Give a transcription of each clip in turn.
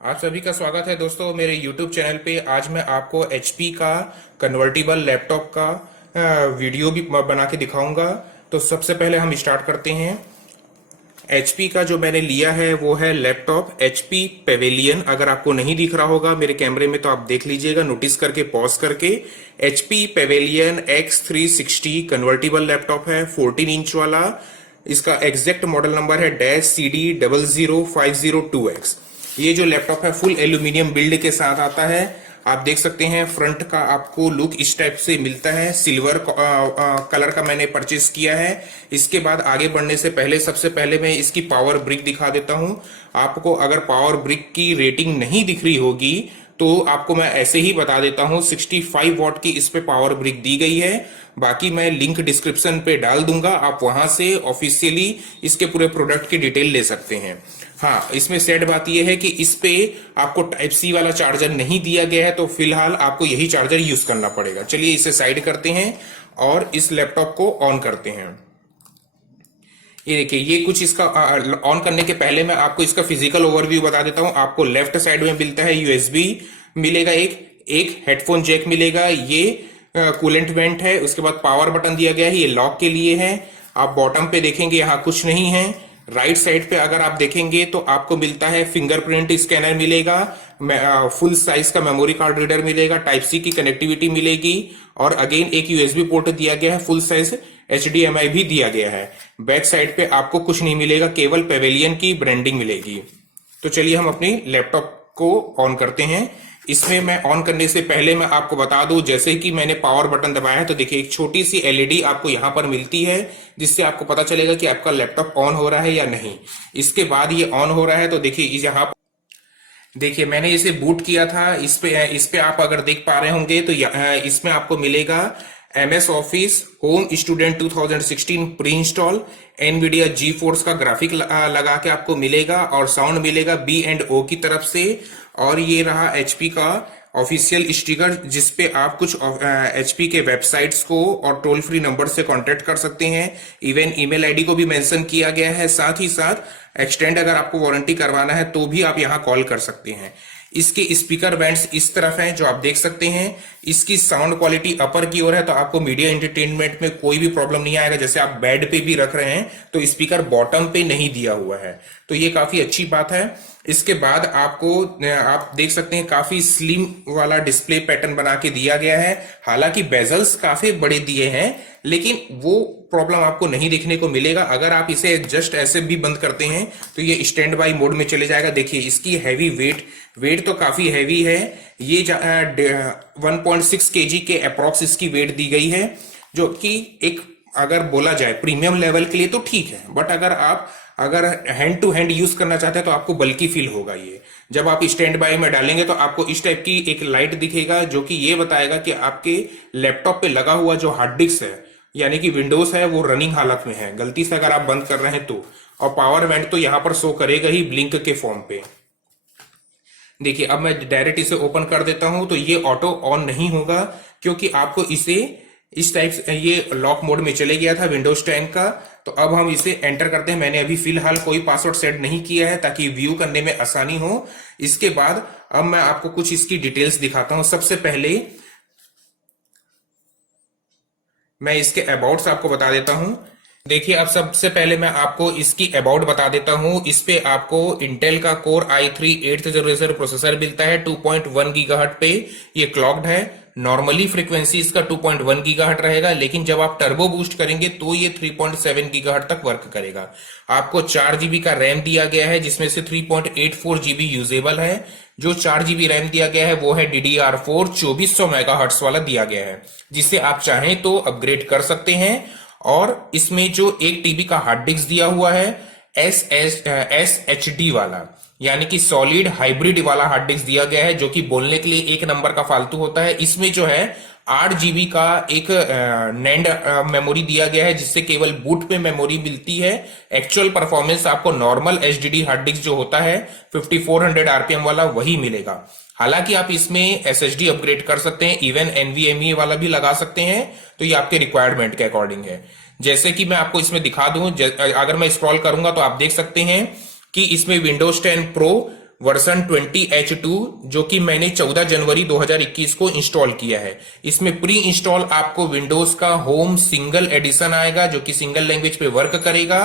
आप सभी का स्वागत है दोस्तों मेरे YouTube चैनल पे। आज मैं आपको HP का कन्वर्टिबल लैपटॉप का वीडियो भी बना के दिखाऊंगा। तो सबसे पहले हम स्टार्ट करते हैं। HP का जो मैंने लिया है वो है लैपटॉप HP पेवेलियन। अगर आपको नहीं दिख रहा होगा मेरे कैमरे में तो आप देख लीजिएगा, नोटिस करके पॉज करके। HP pavilion X360 convertible laptop है, 14 इंच वाला। इसका एग्जैक्ट मॉडल नंबर है -CD000502X। ये जो लैपटॉप है फुल एल्यूमिनियम बिल्ड के साथ आता है। आप देख सकते हैं फ्रंट का आपको लुक इस टाइप से मिलता है। सिल्वर कलर का मैंने परचेस किया है। इसके बाद आगे बढ़ने से पहले सबसे पहले मैं इसकी पावर ब्रिक दिखा देता हूं आपको। अगर पावर ब्रिक की रेटिंग नहीं दिख रही होगी तो आपको मैं ऐसे ही बता देता हूं, 65 वॉट की इस पे पावर ब्रिक दी गई है। बाकी मैं लिंक डिस्क्रिप्शन पे डाल दूंगा, आप वहां से ऑफिशियली इसके पूरे प्रोडक्ट की डिटेल ले सकते हैं। हाँ, इसमें सेड बात यह है कि इस पे आपको टाइप सी वाला चार्जर नहीं दिया गया है, तो फिलहाल आपको यही चार्जर यूज करना पड़ेगा। चलिए इसे साइड करते हैं और इस लैपटॉप को ऑन करते हैं। ये देखिए, ये कुछ इसका ऑन करने के पहले मैं आपको इसका फिजिकल ओवरव्यू बता देता हूं। आपको लेफ्ट साइड में मिलता है यूएसबी मिलेगा, एक हेडफोन जैक मिलेगा, ये कूलेंट वेंट है। उसके बाद पावर बटन दिया गया है, ये लॉक के लिए है। आप बॉटम पे देखेंगे यहाँ कुछ नहीं है। राइट साइड पे अगर आप देखेंगे तो आपको मिलता है फिंगरप्रिंट स्कैनर मिलेगा, फुल साइज का मेमोरी कार्ड रीडर मिलेगा, टाइप सी की कनेक्टिविटी मिलेगी और अगेन एक यूएसबी पोर्ट दिया गया है, फुल साइज HDMI भी दिया गया है। बैक साइड पे आपको कुछ नहीं मिलेगा, केवल पेवेलियन की ब्रांडिंग मिलेगी। तो चलिए हम अपनी लैपटॉप को ऑन करते हैं। इसमें मैं ऑन करने से पहले मैं आपको बता दूं, जैसे कि मैंने पावर बटन दबाया है तो देखिए एक छोटी सी LED आपको यहां पर मिलती है, जिससे आपको पता चलेगा कि आपका लैपटॉप ऑन हो रहा है या नहीं। इसके बाद ये ऑन हो रहा है तो देखिए यहाँ देखिए मैंने इसे बूट किया था। इस पे आप अगर देख पा रहे होंगे तो इसमें आपको मिलेगा MS office home student 2016 pre install, Nvidia जी फोर्स का ग्राफिक लगा के आपको मिलेगा और साउंड मिलेगा B&O की तरफ से। और ये रहा HP का ऑफिशियल स्टिकर, जिसपे आप कुछ HP के वेबसाइट्स को और टोल फ्री नंबर से कांटेक्ट कर सकते हैं। इवन ईमेल आईडी को भी मेंशन किया गया है। साथ ही साथ एक्सटेंड अगर आपको वारंटी करवाना है तो भी आप यहाँ कॉल कर सकते हैं। इसके स्पीकर बैंड्स इस तरफ हैं जो आप देख सकते हैं। इसकी साउंड क्वालिटी अपर की ओर है, तो आपको मीडिया एंटरटेनमेंट में कोई भी प्रॉब्लम नहीं आएगा। जैसे आप बेड पे भी रख रहे हैं तो स्पीकर बॉटम पे नहीं दिया हुआ है, तो ये काफी अच्छी बात है। इसके बाद आप देख सकते हैं काफी स्लिम वाला डिस्प्ले पैटर्न बना के दिया गया है। हालांकि बेजल्स काफी बड़े दिए हैं, लेकिन वो प्रॉब्लम आपको नहीं देखने को मिलेगा। अगर आप इसे जस्ट ऐसे भी बंद करते हैं तो ये स्टैंड बाई मोड में चले जाएगा। देखिए इसकी हैवी वेट तो काफी हैवी है। ये 1.6 kg के अप्रॉक्स इसकी वेट दी गई है, जो कि एक अगर बोला जाए प्रीमियम लेवल के लिए तो ठीक है। बट अगर हैंड टू हैंड यूज करना चाहते हैं तो आपको बल्कि फील होगा। ये जब आप स्टैंड बाय में डालेंगे तो आपको इस टाइप की एक लाइट दिखेगा, जो कि ये बताएगा कि आपके लैपटॉप पे लगा हुआ जो हार्ड डिस्क है यानी कि विंडोज है वो रनिंग हालत में है। गलती से अगर आप बंद कर रहे हैं तो, और पावर वेंट तो यहां पर शो करेगा ही ब्लिंक के फॉर्म पे। देखिए अब मैं डायरेक्ट इसे ओपन कर देता हूं तो ये ऑटो ऑन नहीं होगा, क्योंकि आपको इसे इस टाइप से, ये लॉक मोड में चले गया था विंडोज 10 का। तो अब हम इसे एंटर करते हैं। मैंने अभी फिलहाल कोई पासवर्ड सेट नहीं किया है ताकि व्यू करने में आसानी हो। इसके बाद अब मैं आपको कुछ इसकी डिटेल्स दिखाता हूं। सबसे पहले मैं इसके अबाउट्स आपको बता देता हूं। देखिए अब सबसे पहले मैं आपको इसकी अबाउट बता देता हूं। इस पे आपको इंटेल का core i3 8th generation processor मिलता है, 2.1 गीगाहर्ट्ज पे ये क्लॉक्ड है। नॉर्मली फ्रीक्वेंसी इसका 2.1 गीगाहर्ट्ज रहेगा, लेकिन जब आप टर्बो बूस्ट करेंगे तो ये 3.7 गीगाहर्ट्ज तक वर्क करेगा। आपको 4 GB का रैम दिया गया है, जिसमें से 3.84 GB यूजेबल है। जो 4 GB रैम दिया गया है वो है DDR4 2400 मेगाहर्ट्ज वाला दिया गया है, जिसे आप चाहें तो अपग्रेड कर सकते हैं। और इसमें जो 1 TB का हार्ड डिस्क दिया हुआ है SSD वाला, यानी कि सॉलिड हाइब्रिड वाला हार्ड डिस्क दिया गया है, जो कि बोलने के लिए एक नंबर का फालतू होता है। इसमें जो है 8 GB का एक नैंड मेमोरी दिया गया है, जिससे केवल बूट पे मेमोरी मिलती है। एक्चुअल परफॉर्मेंस आपको नॉर्मल HDD हार्ड डिस्क जो होता है 5400 RPM वाला वही मिलेगा। हालांकि आप इसमें SSD अपग्रेड कर सकते हैं, इवन NVMe वाला भी लगा सकते हैं, तो ये आपके रिक्वायरमेंट के अकॉर्डिंग है। जैसे कि मैं आपको इसमें दिखा दूं, अगर मैं स्क्रॉल करूंगा तो आप देख सकते हैं कि इसमें विंडोज 10 प्रो वर्जन 20H2 जो कि मैंने 14 जनवरी 2021 को इंस्टॉल किया है। इसमें प्री इंस्टॉल आपको विंडोज का होम सिंगल एडिशन आएगा जो कि सिंगल लैंग्वेज पे वर्क करेगा,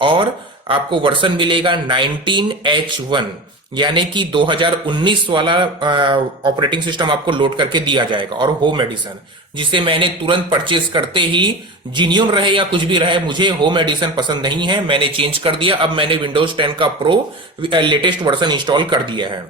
और आपको वर्जन मिलेगा 19H1 यानी कि 2019 वाला ऑपरेटिंग सिस्टम आपको लोड करके दिया जाएगा, और होम एडिशन जिसे मैंने तुरंत परचेज करते ही, जीनियन रहे या कुछ भी रहे, मुझे होम एडिशन पसंद नहीं है, मैंने चेंज कर दिया। अब मैंने विंडोज 10 का प्रो लेटेस्ट वर्जन इंस्टॉल कर दिया है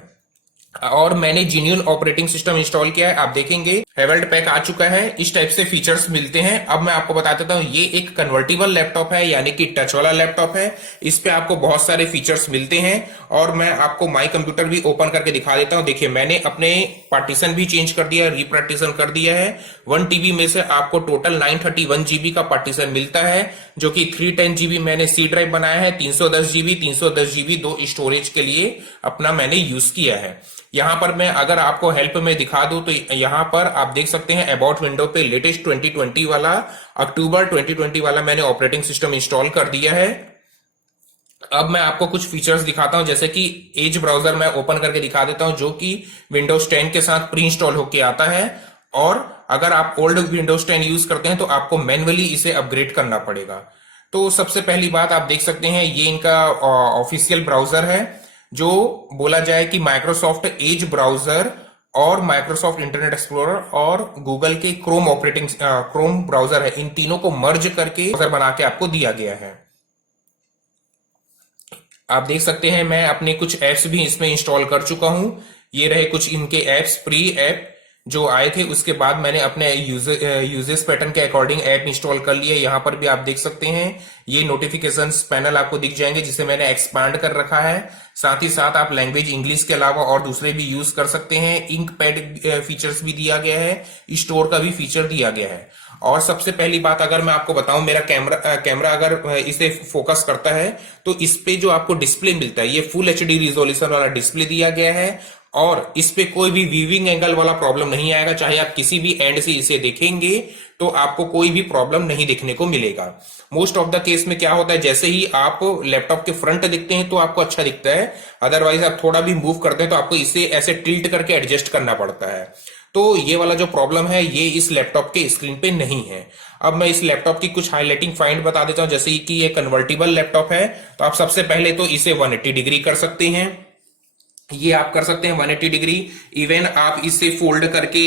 और मैंने जीनियन ऑपरेटिंग सिस्टम इंस्टॉल किया है। आप देखेंगे हेवल्ट पैक आ चुका है, इस टाइप से फीचर्स मिलते हैं। अब मैं आपको बता देता हूं, ये एक कन्वर्टेबल लैपटॉप है यानी कि टच वाला लैपटॉप है। इस पे आपको बहुत सारे फीचर्स मिलते हैं और मैं आपको माई कंप्यूटर भी ओपन करके दिखा देता हूं। देखिए मैंने अपने पार्टीशन भी चेंज कर दिया, रीपार्टीशन कर दिया है। 1 TB में से आपको टोटल 931 GB का पार्टीशन मिलता है, जो कि 310 GB मैंने सी ड्राइव बनाया है, 310 GB 2 स्टोरेज के लिए अपना मैंने यूज किया है। यहां पर मैं अगर आपको हेल्प में दिखा दूं तो यहां पर आप देख सकते हैं अबाउट विंडो पे लेटेस्ट 2020 वाला, अक्टूबर 2020 वाला मैंने ऑपरेटिंग सिस्टम इंस्टॉल कर दिया है। अब मैं आपको कुछ फीचर्स दिखाता हूं, जैसे कि एज ब्राउजर मैं ओपन करके दिखा देता हूं, जो कि विंडोज 10 के साथ प्री इंस्टॉल होके आता है। और अगर आप ओल्ड विंडोज 10 यूज करते हैं तो आपको मैन्युअली इसे अपग्रेड करना पड़ेगा। तो सबसे पहली बात आप देख सकते हैं, ये इनका ऑफिशियल ब्राउजर है, जो बोला जाए कि माइक्रोसॉफ्ट एज ब्राउजर और माइक्रोसॉफ्ट इंटरनेट एक्सप्लोरर और गूगल के क्रोम ब्राउजर है, इन तीनों को मर्ज करके ब्राउजर बना के आपको दिया गया है। आप देख सकते हैं मैं अपने कुछ एप्स भी इसमें इंस्टॉल कर चुका हूं। ये रहे कुछ इनके एप्स, प्री ऐप जो आए थे, उसके बाद मैंने अपने यूजेस पैटर्न के अकॉर्डिंग ऐप इंस्टॉल कर लिए। यहाँ पर भी आप देख सकते हैं ये नोटिफिकेशंस पैनल आपको दिख जाएंगे, जिसे मैंने एक्सपांड कर रखा है। साथ ही साथ आप लैंग्वेज इंग्लिश के अलावा और दूसरे भी यूज कर सकते हैं। इंक पैड फीचर्स भी दिया गया है, स्टोर का भी फीचर दिया गया है। और सबसे पहली बात अगर मैं आपको बताऊं, मेरा कैमरा अगर इसे फोकस करता है तो इस पे जो आपको डिस्प्ले मिलता है, ये फुल HD रिजोल्यूशन वाला डिस्प्ले दिया गया है, और इस पे कोई भी वीविंग एंगल वाला प्रॉब्लम नहीं आएगा। चाहे आप किसी भी एंड से इसे देखेंगे तो आपको कोई भी प्रॉब्लम नहीं देखने को मिलेगा। मोस्ट ऑफ द केस में क्या होता है, जैसे ही आप लैपटॉप के फ्रंट दिखते हैं तो आपको अच्छा दिखता है, अदरवाइज आप थोड़ा भी मूव करते हैं तो आपको इसे ऐसे टिल्ट करके एडजस्ट करना पड़ता है। तो ये वाला जो प्रॉब्लम है ये इस लैपटॉप के स्क्रीन पे नहीं है। अब मैं इस लैपटॉप की कुछ हाईलाइटिंग फाइंड बता देता हूं, जैसे कि ये कन्वर्टेबल लैपटॉप है, तो आप सबसे पहले तो इसे 180 डिग्री कर सकते हैं। ये आप कर सकते हैं 180 डिग्री। इवन आप इसे फोल्ड करके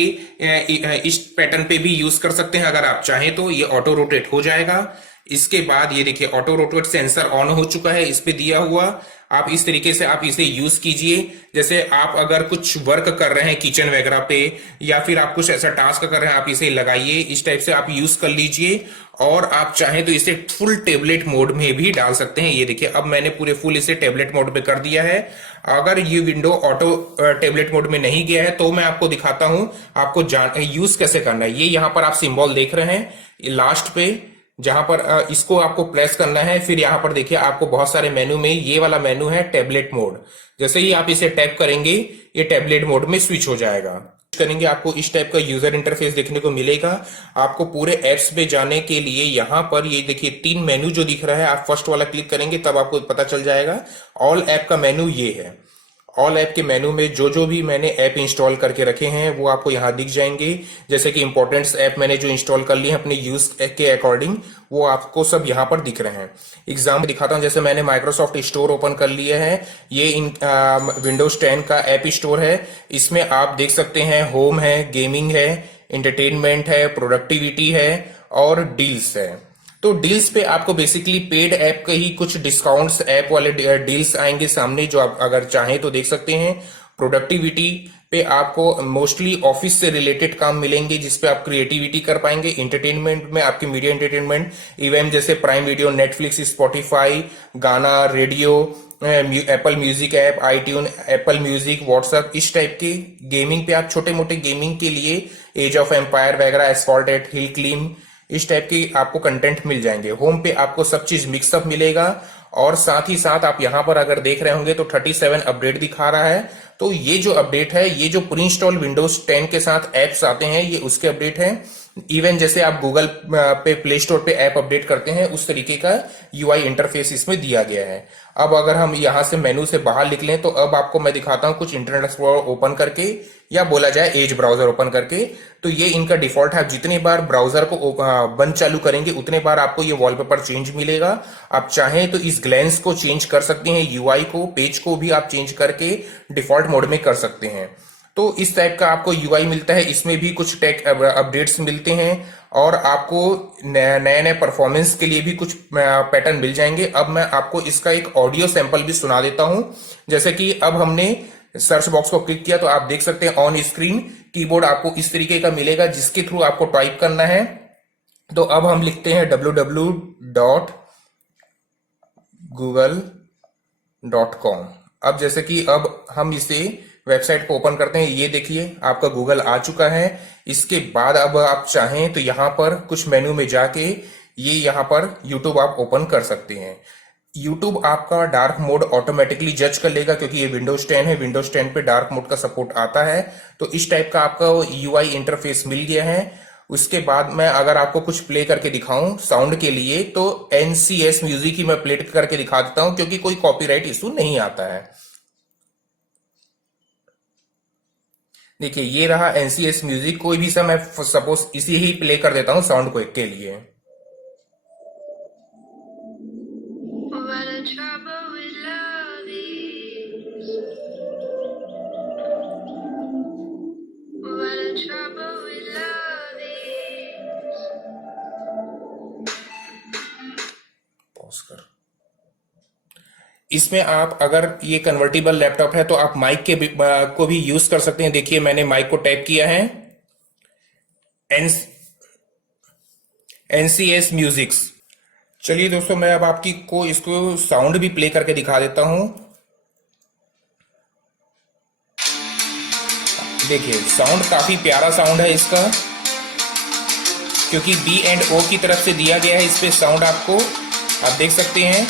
इस पैटर्न पे भी यूज कर सकते हैं अगर आप चाहें तो। ये ऑटो रोटेट हो जाएगा। इसके बाद ये देखिए ऑटो रोटेट सेंसर ऑन हो चुका है इस पे दिया हुआ। आप इस तरीके से आप इसे यूज कीजिए। जैसे आप अगर कुछ वर्क कर रहे हैं किचन वगैरह पे, या फिर आप कुछ ऐसा टास्क कर रहे हैं, आप इसे लगाइए, इस टाइप से आप यूज कर लीजिए। और आप चाहें तो इसे फुल टेबलेट मोड में भी डाल सकते हैं। ये देखिए अब मैंने पूरे फुल इसे टेबलेट मोड में कर दिया है। अगर ये विंडो ऑटो टेबलेट मोड में नहीं गया है तो मैं आपको दिखाता हूं आपको यूज कैसे करना है। ये यहां पर आप सिंबल देख रहे हैं लास्ट पे, जहां पर इसको आपको प्रेस करना है। फिर यहां पर देखिए आपको बहुत सारे मेनू में ये वाला मेनू है टेबलेट मोड। जैसे ही आप इसे टैप करेंगे ये टेबलेट मोड में स्विच हो जाएगा। करेंगे आपको इस टाइप का यूजर इंटरफेस देखने को मिलेगा। आपको पूरे एप्स पे जाने के लिए यहाँ पर ये देखिए 3 मेनू जो दिख रहा है, आप फर्स्ट वाला क्लिक करेंगे तब आपको पता चल जाएगा। ऑल ऐप का मेनू ये है। ऑल ऐप के मेनू में जो भी मैंने ऐप इंस्टॉल करके रखे हैं वो आपको यहाँ दिख जाएंगे। जैसे कि इंपॉर्टेंट्स ऐप मैंने जो इंस्टॉल कर लिए हैं अपने यूज के अकॉर्डिंग, वो आपको सब यहाँ पर दिख रहे हैं। एग्जाम्पल दिखाता हूँ, जैसे मैंने माइक्रोसॉफ्ट स्टोर ओपन कर लिया है। ये विंडोज 10 का ऐप स्टोर है। इसमें आप देख सकते हैं होम है, गेमिंग है, एंटरटेनमेंट है, प्रोडक्टिविटी है और डील्स है। तो डील्स पे आपको बेसिकली पेड ऐप के ही कुछ डिस्काउंट्स ऐप वाले डील्स आएंगे सामने, जो आप अगर चाहें तो देख सकते हैं। प्रोडक्टिविटी पे आपको मोस्टली ऑफिस से रिलेटेड काम मिलेंगे जिसपे आप क्रिएटिविटी कर पाएंगे। एंटरटेनमेंट में आपके मीडिया एंटरटेनमेंट इवेंट जैसे प्राइम वीडियो, नेटफ्लिक्स, स्पॉटिफाई, गाना, radio, Apple music app, iTunes, Apple music, WhatsApp, इस टाइप के। गेमिंग पे आप छोटे मोटे गेमिंग के लिए एज ऑफ एम्पायर वगैरह, एस्फॉल्ट एट हिल क्लीम, इस टाइप की आपको कंटेंट मिल जाएंगे। होम पे आपको सब चीज मिक्सअप मिलेगा। और साथ ही साथ आप यहां पर अगर देख रहे होंगे तो 37 अपडेट दिखा रहा है। तो ये जो अपडेट है, ये जो प्री इंस्टॉल विंडोज 10 के साथ एप्स आते हैं, ये उसके अपडेट है। इवन जैसे आप गूगल पे प्ले स्टोर पे ऐप अपडेट करते हैं उस तरीके का यूआई इंटरफेस इसमें दिया गया है। अब अगर हम यहां से मेनू से बाहर निकलें तो अब आपको मैं दिखाता हूं कुछ इंटरनेट एक्सप्लोरर ओपन करके, या बोला जाए एज ब्राउजर ओपन करके। तो ये इनका डिफॉल्ट है। आप जितनी बार ब्राउजर को बंद चालू करेंगे उतने बार आपको ये वॉलपेपर चेंज मिलेगा। आप चाहें तो इस ग्लैंस को चेंज कर सकते हैं, यूआई को, पेज को भी आप चेंज करके डिफॉल्ट मोड में कर सकते हैं। तो इस टाइप का आपको यूआई मिलता है। इसमें भी कुछ टेक अपडेट्स मिलते हैं और आपको नए नए परफॉर्मेंस के लिए भी कुछ पैटर्न मिल जाएंगे। अब मैं आपको इसका एक ऑडियो सैंपल भी सुना देता हूं। जैसे कि अब हमने सर्च बॉक्स को क्लिक किया तो आप देख सकते हैं ऑन स्क्रीन कीबोर्ड आपको इस तरीके का मिलेगा जिसके थ्रू आपको टाइप करना है। तो अब हम लिखते हैं www.google.com। अब जैसे कि अब हम इसे वेबसाइट को ओपन करते हैं, ये देखिए आपका गूगल आ चुका है। इसके बाद अब आप चाहें तो यहां पर कुछ मेनू में जाके ये यहां पर यूट्यूब आप ओपन कर सकते हैं। यूट्यूब आपका डार्क मोड ऑटोमेटिकली जज कर लेगा क्योंकि ये विंडोज 10 है। विंडोज 10 पे डार्क मोड का सपोर्ट आता है। तो इस टाइप का आपका यूआई इंटरफेस मिल गया है। उसके बाद मैं अगर आपको कुछ प्ले करके दिखाऊं साउंड के लिए तो एनसीएस म्यूजिक ही मैं प्ले करके दिखा देता हूं क्योंकि कोई कॉपीराइट इशू नहीं आता है। देखिए ये रहा एनसीएस म्यूजिक। कोई भी सा मैं सपोज इसी ही प्ले कर देता हूं साउंड को के लिए। What a trouble with love is. What a trouble with love is. Pause कर। इसमें आप अगर ये कन्वर्टेबल लैपटॉप है तो आप माइक के को भी यूज कर सकते हैं। देखिए मैंने माइक को टैप किया है, एनसीएस म्यूजिक्स। चलिए दोस्तों मैं अब आपकी को इसको साउंड भी प्ले करके दिखा देता हूं। देखिए साउंड काफी प्यारा साउंड है इसका क्योंकि बी एंड ओ की तरफ से दिया गया है। इस पे साउंड आपको आप देख सकते हैं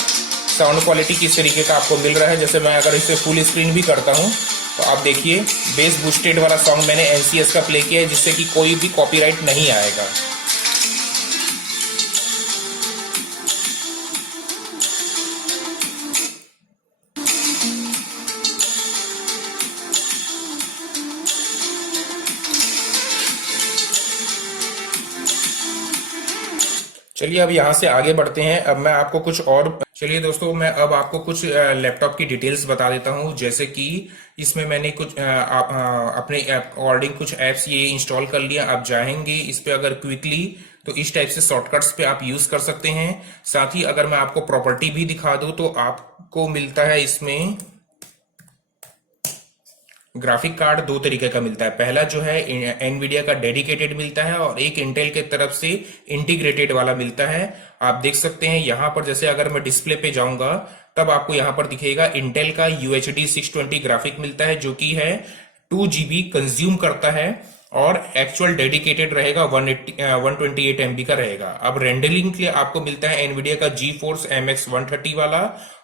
साउंड क्वालिटी किस तरीके का आपको मिल रहा है। जैसे मैं अगर इसे फुल स्क्रीन भी करता हूं तो आप देखिए बेस बूस्टेड वाला सॉन्ग मैंने एनसीएस का प्ले किया है जिससे कि कोई भी कॉपीराइट नहीं आएगा। चलिए अब यहाँ से आगे बढ़ते हैं। अब मैं आपको कुछ और, चलिए दोस्तों मैं अब आपको कुछ लैपटॉप की डिटेल्स बता देता हूँ। जैसे कि इसमें मैंने कुछ अपने अकॉर्डिंग कुछ ऐप्स ये इंस्टॉल कर लिया। आप जाएंगे इस पे अगर क्विकली तो इस टाइप से शॉर्टकट्स पे आप यूज कर सकते हैं। साथ ही अगर मैं आपको प्रॉपर्टी भी दिखा दूं तो आपको मिलता है इसमें ग्राफिक कार्ड दो तरीके का मिलता है। पहला जो है एनवीडिया का डेडिकेटेड मिलता है और एक इंटेल के तरफ से इंटीग्रेटेड वाला मिलता है। आप देख सकते हैं यहां पर जैसे अगर मैं डिस्प्ले पे जाऊंगा तब आपको यहां पर दिखेगा इंटेल का UHD 620 ग्राफिक मिलता है जो कि है 2 GB कंज्यूम करता है और एक्चुअल डेडिकेटेड रहेगा 128 MB का रहेगा। अब रेंडरिंग के लिए आपको मिलता है एनवीडिया का GeForce MX 130 वाला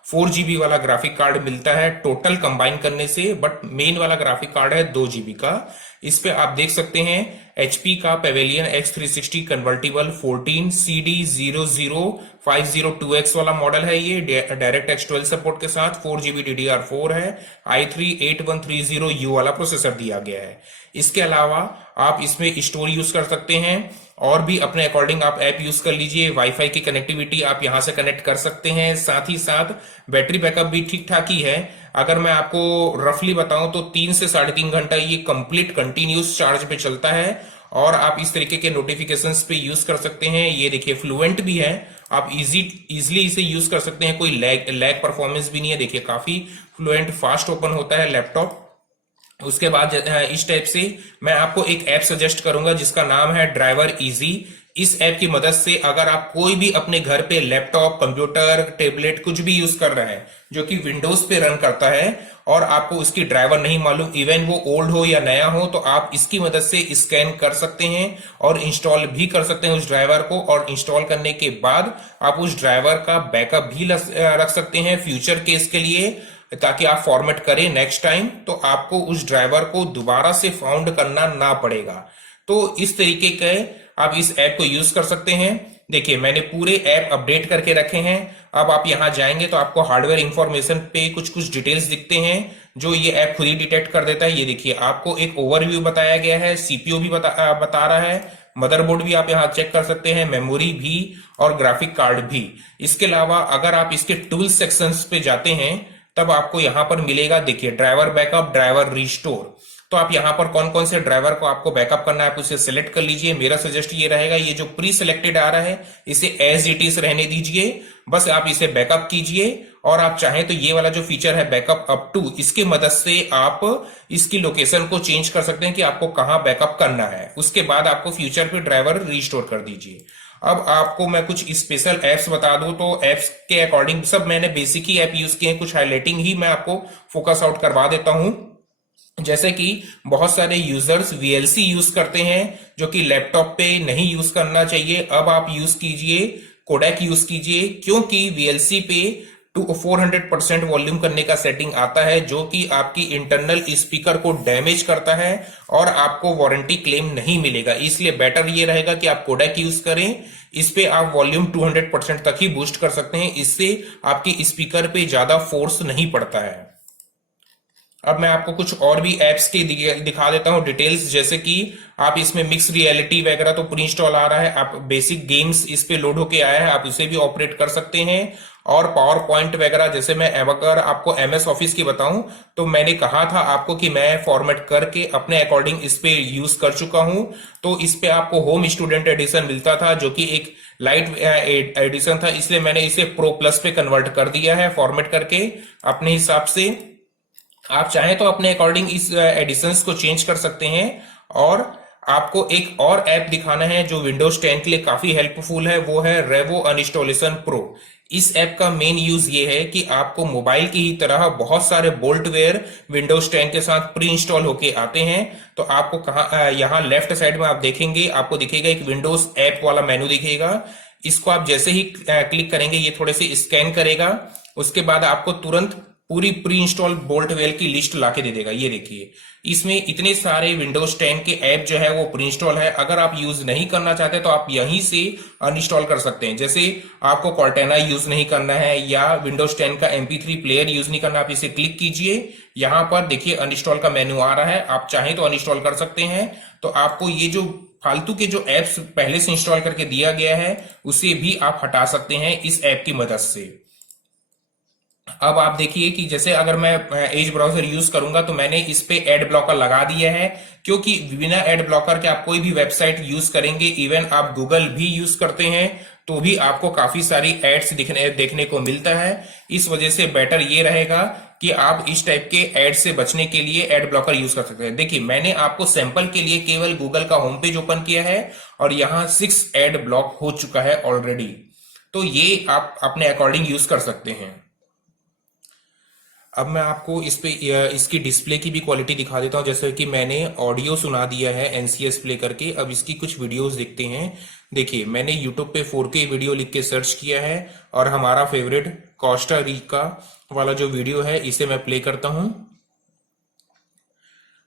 4 GB वाला ग्राफिक कार्ड मिलता है टोटल कंबाइन करने से, बट मेन वाला ग्राफिक कार्ड है 2 GB का। इस पे आप देख सकते हैं HP का पेवेलियन X360 कन्वर्टेबल 14CD00502X वाला मॉडल है। ये डायरेक्ट X 12 सपोर्ट के साथ 4 GB DDR4 है। i3-8130U वाला प्रोसेसर दिया गया है। इसके अलावा आप इसमें स्टोर यूज कर सकते हैं और भी अपने अकॉर्डिंग आप ऐप यूज कर लीजिए। वाईफाई की कनेक्टिविटी आप यहां से कनेक्ट कर सकते हैं। साथ ही साथ बैटरी बैकअप भी ठीक ठाक ही है। अगर मैं आपको रफली बताऊं तो 3 से 3.5 घंटा ये कंप्लीट कंटिन्यूस चार्ज पे चलता है और आप इस तरीके के नोटिफिकेशंस पे यूज कर सकते हैं। ये देखिए फ्लुएंट भी है, आप इजीली इसे यूज कर सकते हैं। कोई लैग परफॉर्मेंस भी नहीं है। देखिए काफी फ्लुएंट फास्ट ओपन होता है लैपटॉप। उसके बाद इस टाइप से मैं आपको एक ऐप सजेस्ट करूंगा जिसका नाम है ड्राइवर इजी। इस ऐप की मदद से अगर आप कोई भी अपने घर पे लैपटॉप, कंप्यूटर, टैबलेट कुछ भी यूज कर रहे हैं जो कि विंडोज पे रन करता है और आपको उसकी ड्राइवर नहीं मालूम, इवन वो ओल्ड हो या नया हो, तो आप इसकी मदद से स्कैन कर सकते हैं और इंस्टॉल भी कर सकते हैं उस ड्राइवर को। और इंस्टॉल करने के बाद आप उस ड्राइवर का बैकअप भी रख सकते हैं फ्यूचर केस के लिए, ताकि आप फॉर्मेट करें नेक्स्ट टाइम तो आपको उस ड्राइवर को दोबारा से फाउंड करना ना पड़ेगा। तो इस तरीके के आप इस ऐप को यूज कर सकते हैं। देखिए मैंने पूरे ऐप अपडेट करके रखे हैं। अब आप यहां जाएंगे तो आपको हार्डवेयर इंफॉर्मेशन पे कुछ कुछ डिटेल्स दिखते हैं जो ये ऐप खुद ही डिटेक्ट कर देता है। ये देखिए आपको एक ओवरव्यू बताया गया है, सीपीयू भी बता रहा है, मदरबोर्ड भी आप यहाँ चेक कर सकते हैं, मेमोरी भी और ग्राफिक कार्ड भी। इसके अलावा अगर आप इसके टूल सेक्शंस पे जाते हैं तब आपको यहाँ पर मिलेगा, देखिए ड्राइवर बैकअप, ड्राइवर रिस्टोर। तो आप यहाँ पर कौन कौन से ड्राइवर को आपको बैकअप करना है आप उसे सिलेक्ट कर लीजिए। मेरा सजेस्ट ये रहेगा, ये जो प्री सिलेक्टेड आ रहा है इसे एज इट इज रहने दीजिए, बस आप इसे बैकअप कीजिए। और आप चाहें तो ये वाला जो फीचर है बैकअप अप टू, इसकी मदद से आप इसकी लोकेशन को चेंज कर सकते हैं कि आपको कहां बैकअप करना है। उसके बाद आपको फ्यूचर पे ड्राइवर रिस्टोर कर दीजिए। अब आपको मैं कुछ स्पेशल एप्स बता दूं तो एप्स के अकॉर्डिंग सब मैंने बेसिक ही ऐप यूज किए हैं, कुछ हाईलाइटिंग ही मैं आपको फोकस आउट करवा देता हूं। जैसे कि बहुत सारे यूजर्स वीएलसी यूज करते हैं जो कि लैपटॉप पे नहीं यूज करना चाहिए। अब आप यूज कीजिए कोडेक यूज कीजिए, क्योंकि वीएलसी पे 400% वॉल्यूम करने का सेटिंग आता है जो कि आपकी इंटरनल स्पीकर को डैमेज करता है और आपको वारंटी क्लेम नहीं मिलेगा। इसलिए बेटर ये रहेगा कि आप कोडेक यूज करें। इस पे आप वॉल्यूम 200% तक ही बूस्ट कर सकते हैं, इससे आपकी स्पीकर पे ज्यादा फोर्स नहीं पड़ता है। अब मैं आपको कुछ और भी एप्स के दिखा देता हूं डिटेल्स, जैसे कि आप इसमें मिक्स रियलिटी वगैरह तो प्री इंस्टॉल आ रहा है, आप बेसिक गेम्स इस पे लोड होके आया है, आप इसे भी ऑपरेट कर सकते हैं। और पावर पॉइंट वगैरह, जैसे मैं अगर आपको एमएस ऑफिस की बताऊं तो मैंने कहा था आपको कि मैं फॉर्मेट करके अपने अकॉर्डिंग इस पे यूज कर चुका हूं। तो इस पे आपको होम स्टूडेंट एडिशन मिलता था जो कि एक लाइट एडिशन था, इसलिए मैंने इसे प्रो प्लस पे कन्वर्ट कर दिया है फॉर्मेट करके अपने हिसाब से। आप चाहें तो अपने अकॉर्डिंग इस एडिशंस को चेंज कर सकते हैं। और आपको एक और ऐप दिखाना है जो विंडोज 10 के लिए काफी हेल्पफुल है, वो है रेवो अनइंस्टॉलेशन प्रो। इस ऐप का मेन यूज ये है कि आपको मोबाइल की ही तरह बहुत सारे बोल्टवेयर विंडोज 10 के साथ प्री इंस्टॉल होके आते हैं। तो आपको कहा यहाँ लेफ्ट साइड में आप देखेंगे, आपको दिखेगा एक विंडोज ऐप वाला मेनू दिखेगा। इसको आप जैसे ही क्लिक करेंगे ये थोड़े से स्कैन करेगा, उसके बाद आपको तुरंत पूरी प्री इंस्टॉल बोल्टवेयर की लिस्ट लाके दे देगा। ये देखिए इसमें इतने सारे विंडोज 10 के ऐप जो है वो प्री इंस्टॉल है। अगर आप यूज नहीं करना चाहते तो आप यहीं से अनइंस्टॉल कर सकते हैं। जैसे आपको कॉर्टेना यूज नहीं करना है या विंडोज 10 का MP3 प्लेयर यूज नहीं करना, आप इसे क्लिक कीजिए, यहां पर देखिए अनइंस्टॉल का मेन्यू आ रहा है, आप चाहें तो अनइंस्टॉल कर सकते हैं। तो आपको ये जो फालतू के जो एप्स पहले से इंस्टॉल करके दिया गया है उसे भी आप हटा सकते हैं इस ऐप की मदद से। अब आप देखिए कि जैसे अगर मैं एज ब्राउजर यूज करूंगा तो मैंने इस पे एड ब्लॉकर लगा दिया है, क्योंकि बिना एड ब्लॉकर के आप कोई भी वेबसाइट यूज करेंगे, इवन आप गूगल भी यूज करते हैं तो भी आपको काफी सारी एड्स देखने को मिलता है। इस वजह से बेटर ये रहेगा कि आप इस टाइप के एड से बचने के लिए एड ब्लॉकर यूज कर सकते हैं। देखिए मैंने आपको सैंपल के लिए केवल गूगल का होम पेज ओपन किया है और यहाँ 6 एड ब्लॉक हो चुका है ऑलरेडी। तो ये आप अपने अकॉर्डिंग यूज कर सकते हैं। अब मैं आपको इस पे इसकी डिस्प्ले की भी क्वालिटी दिखा देता हूं। जैसे कि मैंने ऑडियो सुना दिया है NCS प्ले करके, अब इसकी कुछ वीडियोस देखते हैं। देखिए मैंने YouTube पे 4K वीडियो लिख के सर्च किया है और हमारा फेवरेट कोस्टा रिका वाला जो वीडियो है इसे मैं प्ले करता हूं।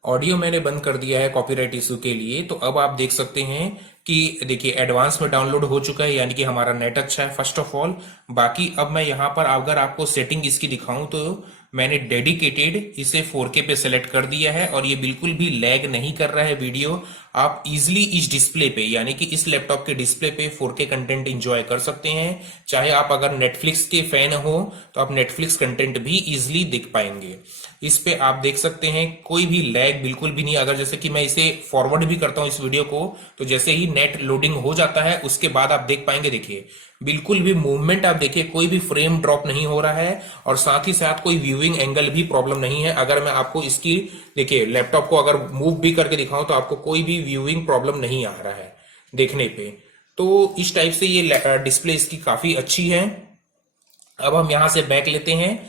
ऑडियो मैंने बंद कर दिया है कॉपीराइट इशू के लिए। तो अब आप देख सकते हैं कि देखिए एडवांस में डाउनलोड हो चुका है, यानी कि हमारा नेट अच्छा है फर्स्ट ऑफ ऑल। बाकी अब मैं यहाँ पर अगर आपको सेटिंग इसकी दिखाऊं तो मैंने डेडिकेटेड इसे 4K पे सेलेक्ट कर दिया है और ये बिल्कुल भी लैग नहीं कर रहा है वीडियो। आप इजिली इस डिस्प्ले पे यानी कि इस लैपटॉप के डिस्प्ले पे 4K कंटेंट एंजॉय कर सकते हैं। चाहे आप अगर नेटफ्लिक्स के फैन हो तो आप नेटफ्लिक्स कंटेंट भी इजिली देख पाएंगे। इस पे आप देख सकते हैं कोई भी लैग बिल्कुल भी नहीं। अगर जैसे कि मैं इसे फॉरवर्ड भी करता हूं इस वीडियो को तो जैसे ही नेट लोडिंग हो जाता है उसके बाद आप देख पाएंगे, देखिए बिल्कुल भी मूवमेंट आप देखिए कोई भी फ्रेम ड्रॉप नहीं हो रहा है और साथ ही साथ कोई व्यूइंग एंगल भी प्रॉब्लम नहीं है। अगर मैं आपको इसकी देखिए लैपटॉप को अगर मूव भी करके दिखाऊं तो आपको कोई भी व्यूइंग प्रॉब्लम नहीं आ रहा है देखने पे। तो इस टाइप से ये डिस्प्ले इसकी काफी अच्छी है। अब हम यहां से बैक लेते हैं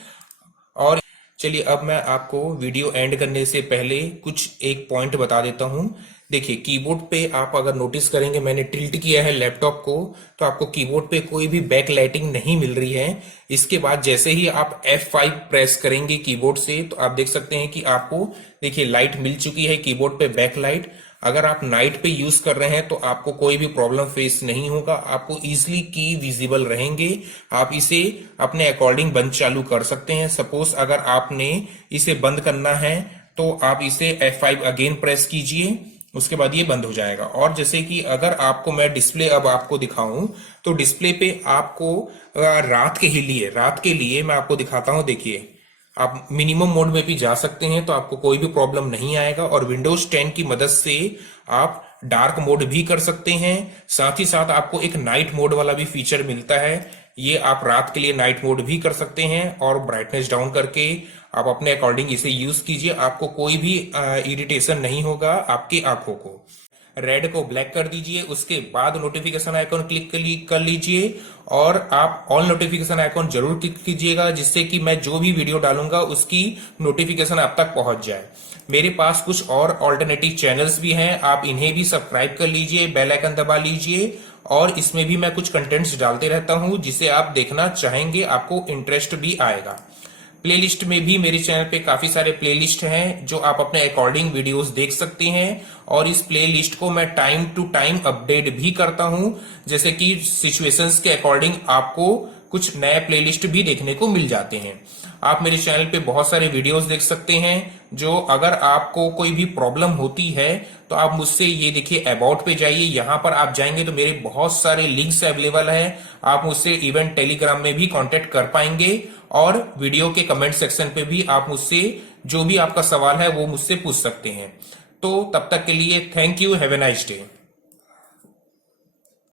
और चलिए अब मैं आपको वीडियो एंड करने से पहले कुछ एक पॉइंट बता देता हूं। देखिए कीबोर्ड पे आप अगर नोटिस करेंगे मैंने टिल्ट किया है लैपटॉप को तो आपको कीबोर्ड पे कोई भी बैक लाइटिंग नहीं मिल रही है। इसके बाद जैसे ही आप F5 प्रेस करेंगे कीबोर्ड से तो आप देख सकते हैं कि आपको देखिए लाइट मिल चुकी है कीबोर्ड पे बैक लाइट। अगर आप नाइट पे यूज कर रहे हैं तो आपको कोई भी प्रॉब्लम फेस नहीं होगा, आपको इजीली की विजिबल रहेंगे। आप इसे अपने अकॉर्डिंग बंद चालू कर सकते हैं। सपोज अगर आपने इसे बंद करना है तो आप इसे F5 अगेन प्रेस कीजिए, उसके बाद ये बंद हो जाएगा। और जैसे कि अगर आपको मैं डिस्प्ले अब आपको दिखाऊं तो डिस्प्ले पे आपको रात के लिए मैं आपको दिखाता हूं। देखिए, आप मिनिमम मोड में भी जा सकते हैं तो आपको कोई भी प्रॉब्लम नहीं आएगा। और विंडोज 10 की मदद से आप डार्क मोड भी कर सकते हैं। साथ ही साथ आपको एक नाइट मोड वाला भी फीचर मिलता है, ये आप रात के लिए नाइट मोड भी कर सकते हैं। और ब्राइटनेस डाउन करके आप अपने अकॉर्डिंग इसे यूज कीजिए, आपको कोई भी इरिटेशन नहीं होगा आपकी आंखों को। रेड को ब्लैक कर दीजिए, उसके बाद नोटिफिकेशन आइकॉन क्लिक कर लीजिए और आप ऑल नोटिफिकेशन आइकॉन जरूर क्लिक कीजिएगा, जिससे कि मैं जो भी वीडियो डालूंगा उसकी नोटिफिकेशन आप तक पहुंच जाए। मेरे पास कुछ और ऑल्टरनेटिव चैनल्स भी हैं, आप इन्हें भी सब्सक्राइब कर लीजिए, बेल आइकन दबा लीजिए। और इसमें भी मैं कुछ कंटेंट्स डालते रहता हूं जिसे आप देखना चाहेंगे, आपको इंटरेस्ट भी आएगा। प्लेलिस्ट में भी मेरे चैनल पे काफी सारे प्लेलिस्ट हैं जो आप अपने अकॉर्डिंग वीडियोस देख सकते हैं। और इस प्लेलिस्ट को मैं टाइम टू टाइम अपडेट भी करता हूं, जैसे कि सिचुएशंस के अकॉर्डिंग आपको कुछ नए प्लेलिस्ट भी देखने को मिल जाते हैं। आप मेरे चैनल पे बहुत सारे वीडियोस देख सकते हैं, जो अगर आपको कोई भी प्रॉब्लम होती है तो आप मुझसे, ये देखिए अबाउट पे जाइए, यहां पर आप जाएंगे तो मेरे बहुत सारे लिंक्स अवेलेबल हैं। आप मुझसे इवन टेलीग्राम में भी कांटेक्ट कर पाएंगे और वीडियो के कमेंट सेक्शन पे भी आप मुझसे जो भी आपका सवाल है वो मुझसे पूछ सकते हैं। तो तब तक के लिए thank you, have a nice day.